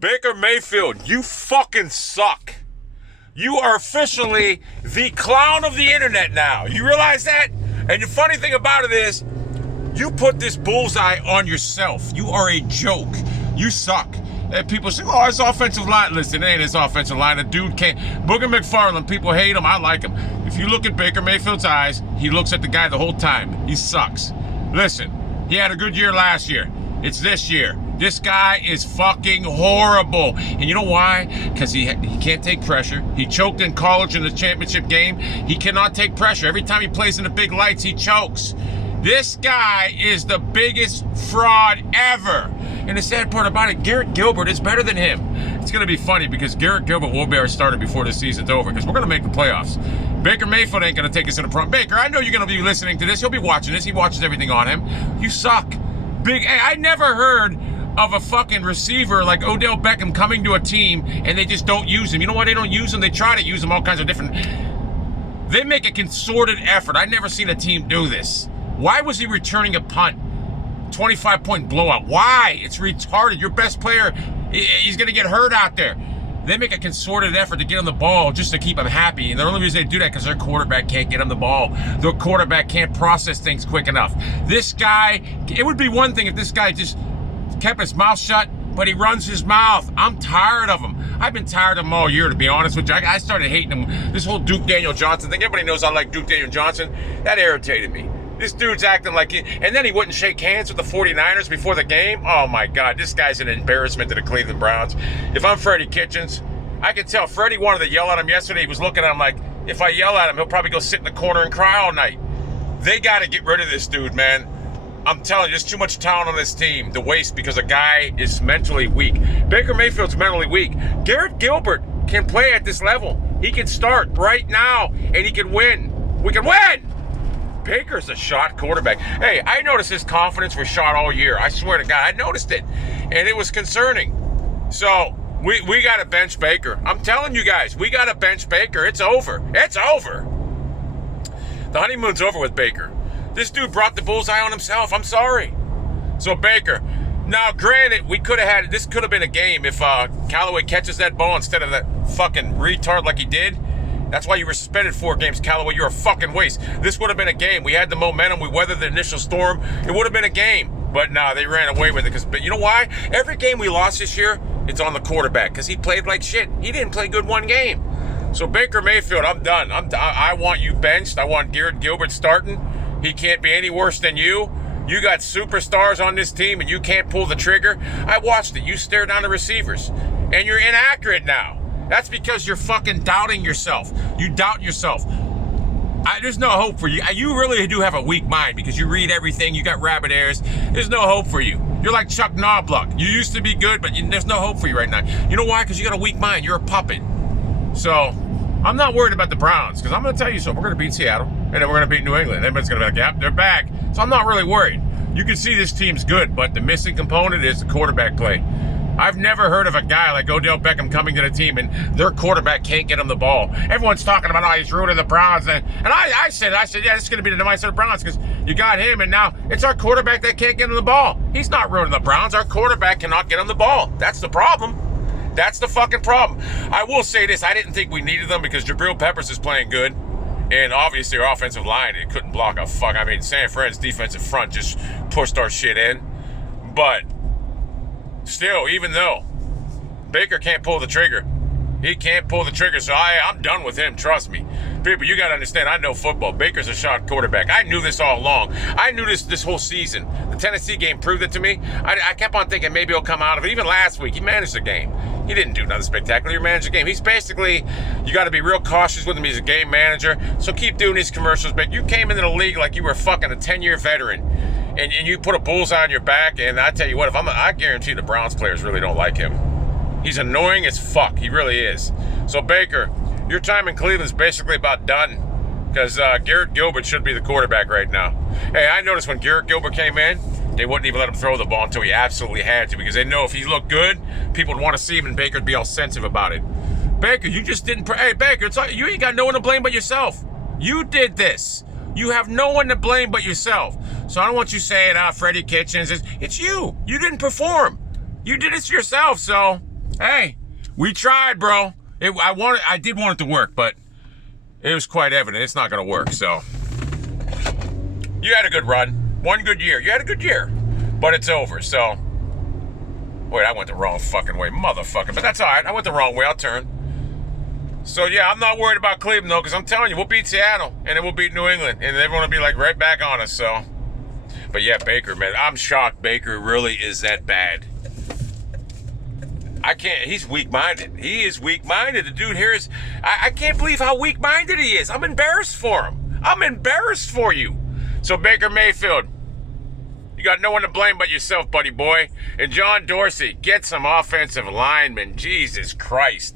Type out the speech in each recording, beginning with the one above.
Baker Mayfield, you fucking suck. You are officially the clown of the internet now. You realize that? And the funny thing about it is, you put this bullseye on yourself. You are a joke. You suck. And people say, oh, it's offensive line. Listen, it ain't his offensive line. The dude can't. Booger McFarland, people hate him. I like him. If you look at Baker Mayfield's eyes, he looks at the guy the whole time. He sucks. Listen, he had a good year last year. It's this year. This guy is fucking horrible. And you know why? Because he can't take pressure. He choked in college in the championship game. He cannot take pressure. Every time he plays in the big lights, he chokes. This guy is the biggest fraud ever. And the sad part about it, Garrett Gilbert is better than him. It's going to be funny because Garrett Gilbert will be our starter before the season's over because we're going to make the playoffs. Baker Mayfield ain't going to take us in the prom. Baker, I know you're going to be listening to this. He'll be watching this. He watches everything on him. You suck. Hey, I never heard of a fucking receiver like Odell Beckham coming to a team and they just don't use him. You know why they don't use him? They try to use him all kinds of different... They make a concerted effort. I've never seen a team do this. Why was he returning a punt? 25-point blowout. Why? It's retarded. Your best player, he's going to get hurt out there. They make a concerted effort to get him the ball just to keep him happy. And the only reason they do that because their quarterback can't get him the ball. Their quarterback can't process things quick enough. This guy, it would be one thing if this guy just kept his mouth shut, but he runs his mouth. I'm tired of him. I've been tired of him all year, to be honest with you. I started hating him. This whole Duke Daniel Johnson thing. Everybody knows I like Duke Daniel Johnson. That irritated me. This dude's acting like and then he wouldn't shake hands with the 49ers before the game. Oh my God, this guy's an embarrassment to the Cleveland Browns. If I'm Freddie Kitchens, I can tell Freddie wanted to yell at him yesterday. He was looking at him like, if I yell at him, he'll probably go sit in the corner and cry all night. They got to get rid of this dude, man. I'm telling you, there's too much talent on this team to waste because a guy is mentally weak. Baker Mayfield's mentally weak. Garrett Gilbert can play at this level. He can start right now, and he can win. We can win! Baker's a shot quarterback. Hey, I noticed his confidence was shot all year. I swear to God, I noticed it. And it was concerning. So, we got to bench Baker. I'm telling you guys, we got to bench Baker. It's over. It's over. The honeymoon's over with Baker. This dude brought the bullseye on himself. I'm sorry. So, Baker. Now, granted, this could have been a game if Callaway catches that ball instead of that fucking retard like he did. That's why you were suspended 4 games, Callaway. You're a fucking waste. This would have been a game. We had the momentum. We weathered the initial storm. It would have been a game. But nah, they ran away with it. But you know why? Every game we lost this year, it's on the quarterback because he played like shit. He didn't play good one game. So Baker Mayfield, I'm done. I want you benched. I want Garrett Gilbert starting. He can't be any worse than you. You got superstars on this team and you can't pull the trigger. I watched it. You stare down the receivers. And you're inaccurate now. That's because you're fucking doubting yourself. You doubt yourself. There's no hope for you. You really do have a weak mind because you read everything. You got rabbit ears. There's no hope for you. You're like Chuck Knobloch. You used to be good, but there's no hope for you right now. You know why? Because you got a weak mind. You're a puppet. So, I'm not worried about the Browns because I'm going to tell you something. We're going to beat Seattle, and then we're going to beat New England. Everybody's going to be like, yep, they're back. So, I'm not really worried. You can see this team's good, but the missing component is the quarterback play. I've never heard of a guy like Odell Beckham coming to the team and their quarterback can't get him the ball. Everyone's talking about, oh, he's ruining the Browns. And I said, yeah, this is going to be the demise of the Browns because you got him and now it's our quarterback that can't get him the ball. He's not ruining the Browns. Our quarterback cannot get him the ball. That's the problem. That's the fucking problem. I will say this. I didn't think we needed them because Jabril Peppers is playing good. And obviously our offensive line, it couldn't block a fuck. I mean, San Fran's defensive front just pushed our shit in. But still, even though Baker can't pull the trigger, he can't pull the trigger, so I'm done with him, trust me. People, you got to understand, I know football. Baker's a shot quarterback. I knew this all along. I knew this whole season. The Tennessee game proved it to me. I kept on thinking maybe he'll come out of it. Even last week, he managed the game. He didn't do nothing spectacular. He managed the game. He's basically, you got to be real cautious with him. He's a game manager, so keep doing these commercials. But you came into the league like you were fucking a 10-year veteran. And you put a bullseye on your back, and I tell you what, I guarantee the Browns players really don't like him. He's annoying as fuck. He really is. So, Baker, your time in Cleveland's basically about done because Garrett Gilbert should be the quarterback right now. Hey, I noticed when Garrett Gilbert came in, they wouldn't even let him throw the ball until he absolutely had to because they know if he looked good, people would want to see him and Baker would be all sensitive about it. Baker, you just didn't... Hey, Baker, you ain't got no one to blame but yourself. You did this. You have no one to blame but yourself. So I don't want you saying, Freddie Kitchens. It's you. You didn't perform. You did it yourself, so Hey, we tried, bro. I did want it to work, but it was quite evident it's not going to work. So you had a good run, one good year. You had a good year, but it's over. So wait, I went the wrong fucking way, motherfucker. But that's all right. I went the wrong way. I'll turn. So yeah, I'm not worried about Cleveland though, because I'm telling you, we'll beat Seattle and then we'll beat New England, and everyone will be like right back on us. So, but yeah, Baker, man, I'm shocked. Baker really is that bad. I can't. He's weak-minded. He is weak-minded. The dude here is. I can't believe how weak-minded he is. I'm embarrassed for him. I'm embarrassed for you. So Baker Mayfield, you got no one to blame but yourself, buddy boy. And John Dorsey, get some offensive linemen. Jesus Christ.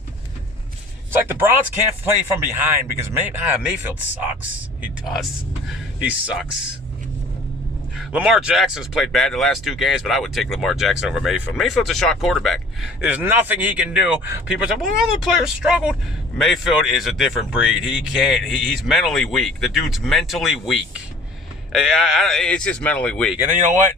It's like the Browns can't play from behind because Mayfield sucks. He does. He sucks. Lamar Jackson's played bad the last 2 games, but I would take Lamar Jackson over Mayfield. Mayfield's a shot quarterback. There's nothing he can do. People say, well, other players struggled. Mayfield is a different breed. He can't. He's mentally weak. The dude's mentally weak. It's just mentally weak. And then you know what?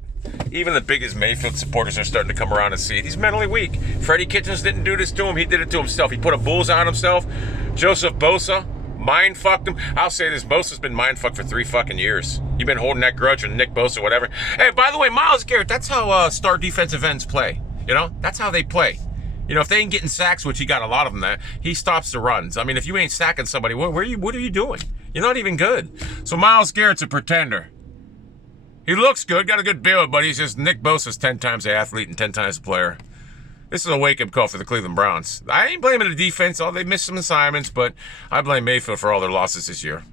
Even the biggest Mayfield supporters are starting to come around and see it. He's mentally weak. Freddie Kitchens didn't do this to him. He did it to himself. He put a bullseye on himself. Joseph Bosa mind-fucked him. I'll say this, Bosa's been mind-fucked for 3 fucking years. You've been holding that grudge with Nick Bosa, whatever. Hey, by the way, Myles Garrett, that's how star defensive ends play. You know, that's how they play. You know, if they ain't getting sacks, which he got a lot of them there, he stops the runs. I mean, if you ain't sacking somebody, what are you doing? You're not even good. So Myles Garrett's a pretender. He looks good, got a good build, but he's just, Nick Bosa's 10 times the athlete and 10 times the player. This is a wake-up call for the Cleveland Browns. I ain't blaming the defense. They missed some assignments, but I blame Mayfield for all their losses this year.